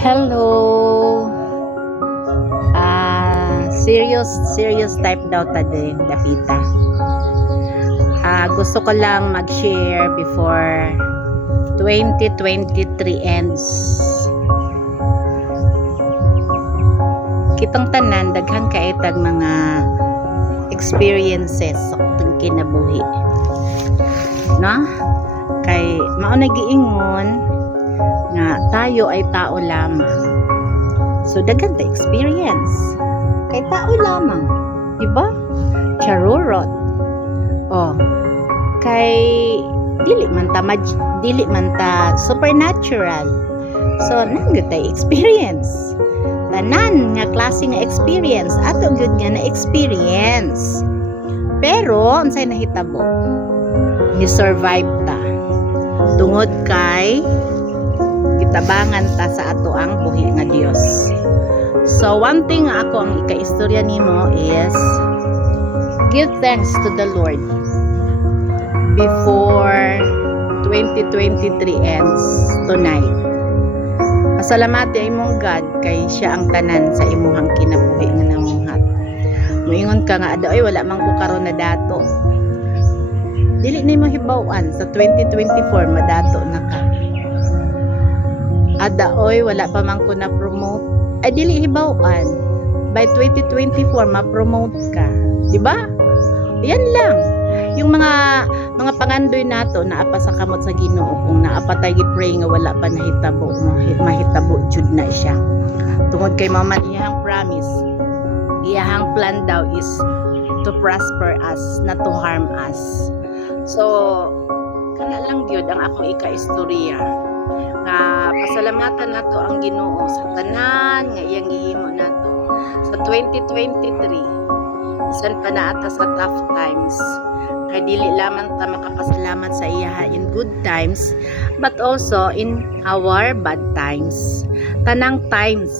Hello. Serious type daw today, Dapita. Gusto ko lang mag-share before 2023 ends. Kitang tanan daghan kaitag mga experiences sa atong kinabuhi. No? Kay mao nagiingon nga tayo ay tao lamang. So daghan ta experience. Kay tao lamang, di ba? Charurot. Oh. Kay dili man ta supernatural. So nanggod ta experience. Tanan nga klase nga experience ato gyud nga na experience. Pero unsay nahitabo? I-survive ta. Tungod kay kitabangan ta sa ato ang buhi nga Dios. So one thing nga ako ang ika-istorya nimo is give thanks to the Lord before 2023 ends tonight. Pasalamati imong God kay siya ang tanan sa imuhang kinabuhi nga namuhat. Moingon ka nga adoy wala man ko karon na dato. Dili nimo hibaw-an sa 2024 madato na ka. Adaoy wala pa man ko na promote. Ay dili hibaw-an. By 2024 ma-promote ka. Di ba? Yan lang. Yung mga pangandoy nato na apa sa kamot sa Ginoo kung naapa tay gi-pray nga wala pa nahitabo, mahitabo jud na siya. Tungod kay mama iyang promise. Iyang plan daw is to prosper us, not to harm us. So kana lang gyud ang akong ika-istorya. Nga pasalamatan nato ang Ginoo sa tanan nga iyang gihimo nato sa 2023 bisan pa naata sa tough times kay dili lamang ta makapasalamat sa iya in good times but also in our bad times. Tanang times